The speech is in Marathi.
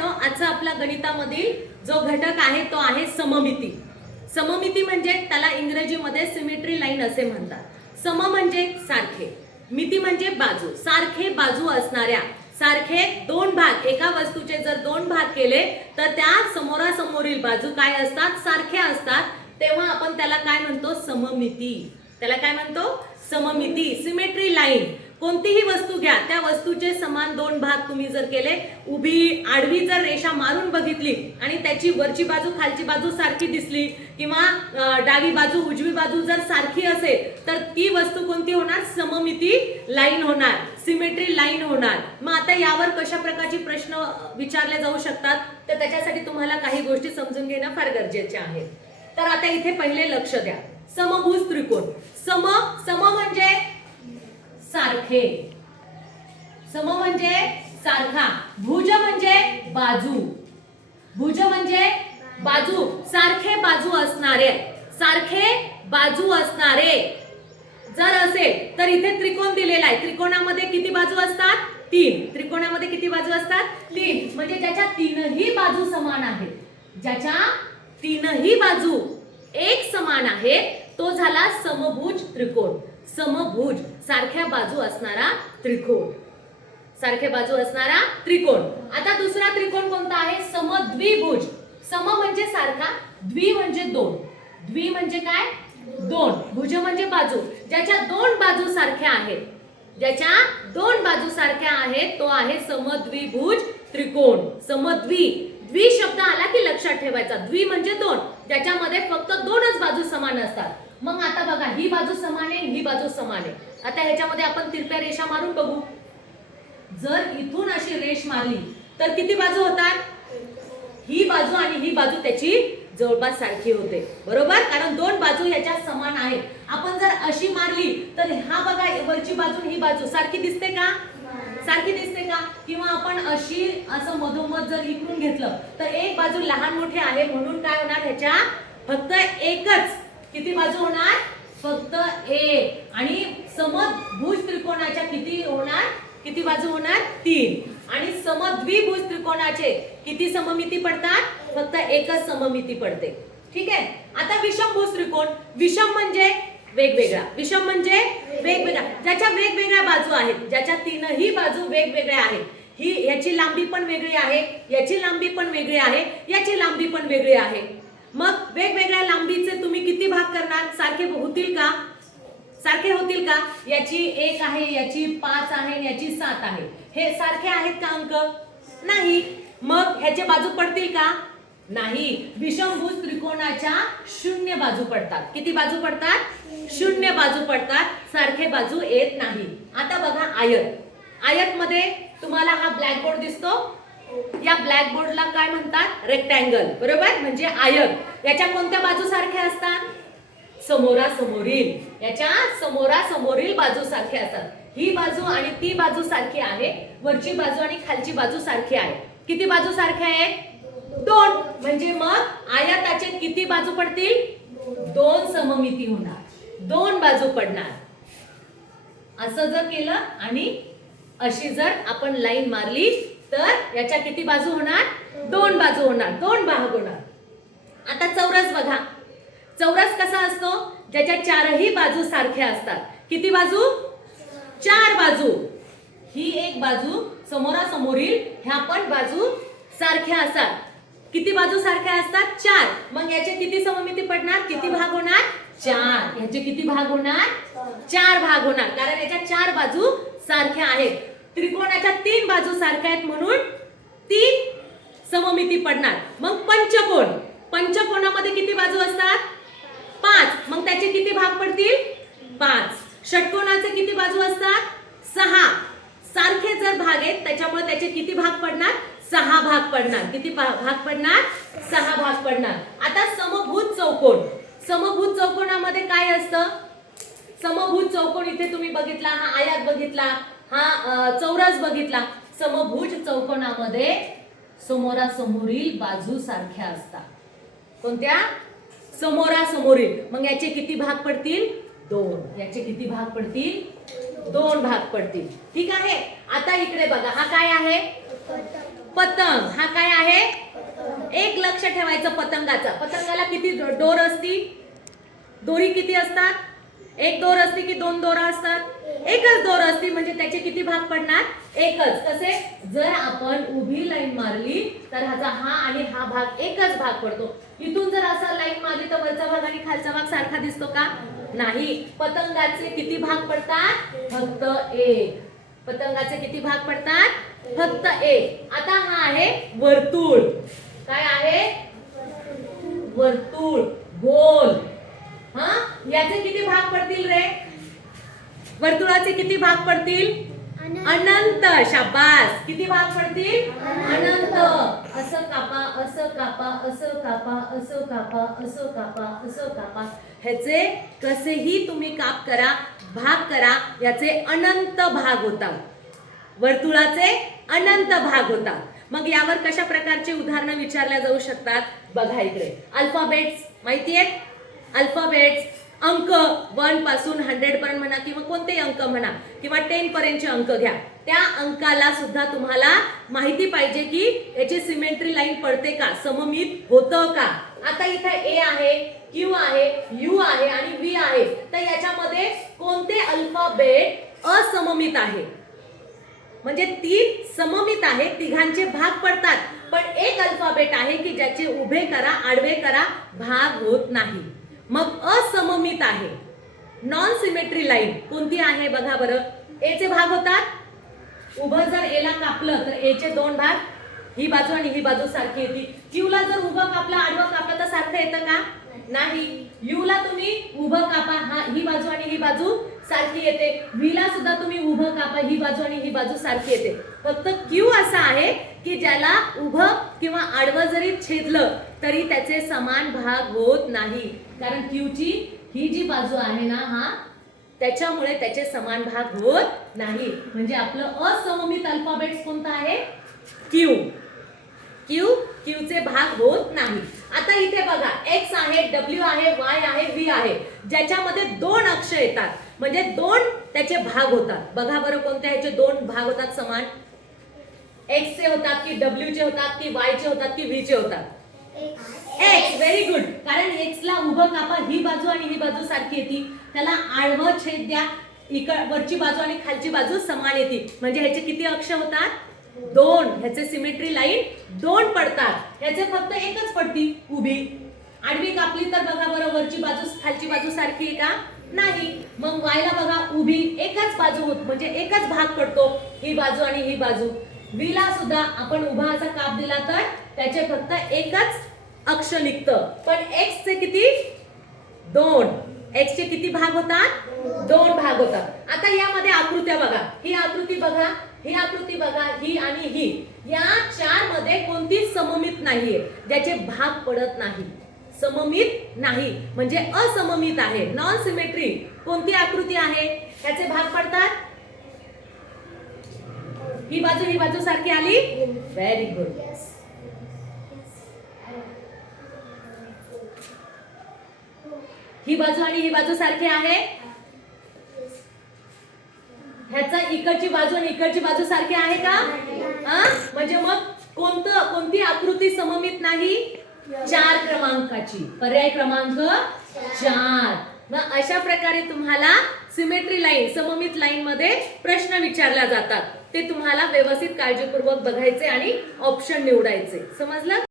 विद्यार्थ्यांनो, आजचा आपला गणितामधील जो घटक आहे तो आहे सममिती. सममिती म्हणजे त्याला इंग्रजीमध्ये सिमेट्री लाईन असे म्हणतात. सम म्हणजे सारखे, मिती म्हणजे बाजू. सारखे बाजू असणाऱ्या, सारखे दोन भाग, एका वस्तूचे जर दोन भाग केले तर त्या समोरासमोरील बाजू काय असतात, सारख्या असतात. तेव्हा आपण त्याला काय म्हणतो, सममिती. त्याला काय म्हणतो, सममिती, सिमेट्री लाईन. कोणतीही वस्तू घ्या, त्या वस्तूचे समान दोन भाग तुम्ही जर केले, उभी आडवी जर रेषा मारून बघितली आणि त्याची वरची बाजू खालची बाजू सारखी दिसली किंवा डावी बाजू उजवी बाजू जर सारखी असेल तर ती वस्तू कोणती होणार, सममिती लाईन होणार, सिमेट्री लाईन होणार. मग आता यावर कशा प्रकारचे प्रश्न विचारले जाऊ शकतात, तर त्याच्यासाठी तुम्हाला काही गोष्टी समजून घेणं फार गरजेचे आहे. तर आता इथे पहिले लक्ष द्या. समभुज त्रिकोण. सम म्हणजे सारखे, सम म्हणजे सारखा, भुज म्हणजे बाजू, भुज म्हणजे बाजू, सारखे बाजू असणारे, सारखे बाजू असणारे जर असेल तर इथे त्रिकोण दिलेला आहे. त्रिकोणामध्ये किती बाजू असतात, तीन. त्रिकोणामध्ये किती बाजू असतात, तीन. म्हणजे ज्याच्या तीनही बाजू समान आहेत, ज्याच्या तीनही बाजू एक समान आहे तो झाला समभुज त्रिकोण. समभुज, सारख्या बाजू असणारा त्रिकोण, सारख्या बाजू असणारा त्रिकोण. आता दुसरा त्रिकोण कोणता आहे, समद्विभुज. सम म्हणजे सारखा, द्वि म्हणजे दोन. द्वि म्हणजे काय, दोन. भुज म्हणजे बाजू, ज्याच्या दोन बाजू सारख्या आहेत, ज्याच्या दोन बाजू सारख्या आहेत तो आहे समद्विभुज त्रिकोण. समद्वि, द्वि शब्द आला की लक्षात ठेवायचा. द्वि म्हणजे दोन, ज्याच्यामध्ये फक्त दोनच बाजू समान असतात. मग आता बघा, ही बाजू समान आहे, ही बाजू समान आहे. आता ह्याच्यामध्ये आपण तिरप्या रेषा मारून बघू. जर इथून अशी रेष मारली तर किती बाजू होतात, ही बाजू आणि ही बाजू त्याची जवळपास सारखी होते, बरोबर, कारण दोन बाजू याच्या समान आहेत. आपण जर अशी मारली तर हा बघा, वरची बाजू ही बाजू सारखी दिसते का, सारखी दिसते का. किंवा आपण अशी असं मधोमध जर इकडून घेतलं तर एक बाजू लहान मोठी आहे, म्हणून काय होणार, ह्याच्या फक्त एकच किती बाजू होणार, फक्त एक. आणि समभुज त्रिकोणाच्या किती होणार, किती बाजू होणार, तीन. आणि समद्विभुज त्रिकोणाचे किती सममिती पडतात, फक्त एकच सममिती पडते. ठीक आहे. आता विषमभुज त्रिकोण. विषम म्हणजे वेगवेगळा, विषम म्हणजे वेगवेगळा, ज्याच्या वेगवेगळ्या बाजू आहेत, ज्याच्या तीनही बाजू वेगवेगळ्या आहेत. ही याची लांबी पण वेगळी आहे, याची लांबी पण वेगळी आहे, याची लांबी पण वेगळी आहे. मग वेगवेगळ्या लांबीचे तुम्ही किती भाग करणार, सारखे होतील का, सारखे होतील का. याची एक आहे, याची 5 आहे, याची 7 आहे. हे सारखे आहेत का अंक, नाही. मग ह्याचे बाजू पडतील का, नाही. विषमभुज त्रिकोणाच्या शून्य बाजू पडतात. किती बाजू पडतात, शून्य बाजू पडतात, सारखे बाजू येत नाही. आता बघा आयत. आयत मध्ये तुम्हाला हा ब्लॅक बोर्ड दिसतो, या ब्लॅक बोर्डला काय म्हणतात, रेक्टँगल, बरोबर, म्हणजे आयत. याच्या कोणत्या बाजू सारख्या असतात, समोरासमोरील, याच्या समोरासमोरील बाजू सारख्या असतात. ही बाजू आणि ती बाजू सारखी आहे, वरची बाजू आणि खालची बाजू सारखी आहे. किती बाजू सारख्या आहेत, दोन. म्हणजे मग आयताचे किती बाजू पडतील, दोन सममिती होणार, दोन बाजू पडणार. असं जर केलं आणि अशी जर आपण लाईन मारली तर याच्या किती बाजू होणार, दोन बाजू होणार, दोन भाग होणार. आता चौरस बघा. चौरस कसा असतो, ज्याच्या चारही बाजू सारख्या असतात. किती बाजू, चार बाजू. ही एक बाजू समोरासमोरील, ह्या पण बाजू सारख्या असतात. किती बाजू सारख्या असतात, चार. मग याचे किती सममिती पडणार, किती भाग होणार, चार. याचे किती भाग होणार, चार भाग होणार, कारण याच्या चार बाजू सारख्या आहेत. त्रिकोणाच्या तीन बाजू सारख्या आहेत म्हणून तीन सममिती पडणार. मग पंचकोण. पंचकोणामध्ये किती बाजू असतात, 5. मग त्याचे किती भाग पडतील, 5. षटकोणाचे किती बाजू असतात, 6. सारखे जर भाग आहेत त्याच्यामुळे त्याचे किती भाग पडणार, 6 भाग पडणार. किती भाग पडणार, 6 भाग पडणार. आता समभुज चौकोन. समभुज चौकोनामध्ये काय असतं, समभुज चौकोन इथे तुम्ही बघितला, हा आयत बघितला, हा चौरस बघितला. समभुज चौकोनामध्ये समोरासमोरील बाजू सारख्या असतात. कोणत्या, समोरासमोरील. मग याचे किती भाग पडतील, 2. याचे किती भाग पडतील, 2 भाग पडतील. ठीक आहे. आता इकडे बघा, हा काय आहे, पतंग. हा काय आहे? एक लक्ष ठेवायचं पतंगाचा. पतंगाला किती दोर असती? दोरी किती असतात? एक दोर असते की दोन दोरा असतात? एकच दोर असती. म्हणजे त्याचे किती भाग पडणार? एकच. कसे? जर आपण उभी लाईन मारली तर ह्याचा हा आणि हा भाग एकच भाग पडतो. इथून जर असा लाईन मारली तर वरचा भाग आणि खालचा भाग सारखा दिसतो का? नाही. पतंगाचे किती भाग पडतात? फक्त एक. पतंगाचे किती भाग पडतात? फक्त एक. आता हा आहे वर्तुळ. काय आहे? वर्तुळ, गोल. हा, याचे किती भाग पडतील रे? वर्तुळाचे किती भाग पडतील? अनंत. शाबास. किती भाग पडतील? अनंत. असं कापा, असं कापा, असं कापा, असं कापा, असं कापा, असं कापा. ह्याचे कसेही तुम्ही काप करा, भाग करा, याचे अनंत भाग होतात. वर्तुळाचे अनंत भाग होतात. मग यावर कशा प्रकारची उदाहरणं विचारल्या जाऊ शकतात? बघा इकडे. अल्फाबेट्स माहिती आहेत? अल्फाबेट्स, अंक 1 पासून 100 पर्यंत म्हणा किंवा कोणतेही अंक म्हणा किंवा 10 पर्यंतचे अंक घ्या. त्या अंकाला सुद्धा तुम्हाला माहिती पाहिजे की याची सिमेट्री लाईन पडते का, सममित होतं का. आता इथे ए आहे, क्यू आहे, यू आहे आणि व्ही आहे. तर याच्यामध्ये कोणते अल्फाबेट असममित आहे? म्हणजे 3 सममित आहे, तिघांचे भाग पडतात. पण एक अल्फाबेट आहे की ज्याचे उभे करा आडवे करा भाग होत नाही. मग असममित आहे. नॉन सिमेट्री लाईन कोणती आहे बघा बरं. ए चे भाग होतात. उभं जर ए ला कापलं तर ए चे 2 भाग, ही बाजू आणि ही बाजू सारखी येते. क्यू ला जर उभं कापलं आडवं कापलं तर सारखं येतं का? नाही. यू ला तुम्ही उभं कापा, हा ही बाजू आणि ही बाजू सारखी येते. व्ही ला सुद्धा तुम्ही उभं कापा, ही बाजू आणि ही बाजू सारखी येते. फक्त क्यू असा आहे की ज्याला उभं किंवा आडवं जरी छेदलं तरी त्याचे समान भाग होत नाही. कारण क्यू ची ही जी बाजू आहे ना, हा त्याच्यामुळे त्याचे समान भाग होत नाही. म्हणजे आपलं असममित अल्फाबेट्स कोणतं आहे? क्यू. क्यू चे भाग होत नाही. आता इथे बघा, एक्स आहे, डब्ल्यू आहे, वाय आहे, व्ही आहे. ज्याच्यामध्ये 2 अक्ष येतात म्हणजे 2 त्याचे भाग होतात. बघा बरं कोणते ह्याचे 2 भाग होतात समान? एक्स चे होतात की डब्ल्यू चे होतात की वाय चे होतात की व्ही चे होतात? एक्स. Very good. कारण एक्स ला उभं कापा, ही बाजू आणि ही बाजू सारखी येते. त्याला आडवं छेद द्या, वरची बाजू आणि खालची बाजू समान येते. म्हणजे ह्याचे किती अक्ष होतात? 2. ह्याचे सिमेट्री लाईन 2 पडतात. ह्याचे फक्त एकच पडती, उभी. आडवी कापली तर बघा बरं वरची बाजू खालची बाजू सारखी आहे का? नाही. मग वायला बघा, उभी एकच बाजू होत म्हणजे एकच भाग पडतो, ही बाजू आणि ही बाजू. व्ही ला सुद्धा आपण उभा असा काप दिला तर त्याचे फक्त एकच अक्ष निघतं. पण एक्स चे किती? 2. एक्स चे किती भाग होतात? 2 भाग होतात. आता यामध्ये आकृत्या बघा. ही आकृती बघा, ही आकृती बघा, ही आणि ही. या 4 मध्ये कोणतीच सममित नाहीये, ज्याचे भाग पडत नाही. सममित नाही म्हणजे असममित आहे. नॉन सिमेट्री कोणती आकृती आहे? त्याचे भाग पडतात. ही बाजू सारखी आली. Very good. ही बाजू आणि ही बाजू सारखी आहे. ह्याचा इकडची बाजू आणि इकडची बाजू सारखी आहे का? म्हणजे मग कोणती आकृती सममित नाही? 4 क्रमांकाची. पर्याय क्रमांक 4. मग अशा प्रकारे तुम्हाला सिमेट्री लाईन, सममित लाईन मध्ये प्रश्न विचारले जातात. ते तुम्हाला व्यवस्थित काळजीपूर्वक बघायचे आणि ऑप्शन निवडायचे. समजलं?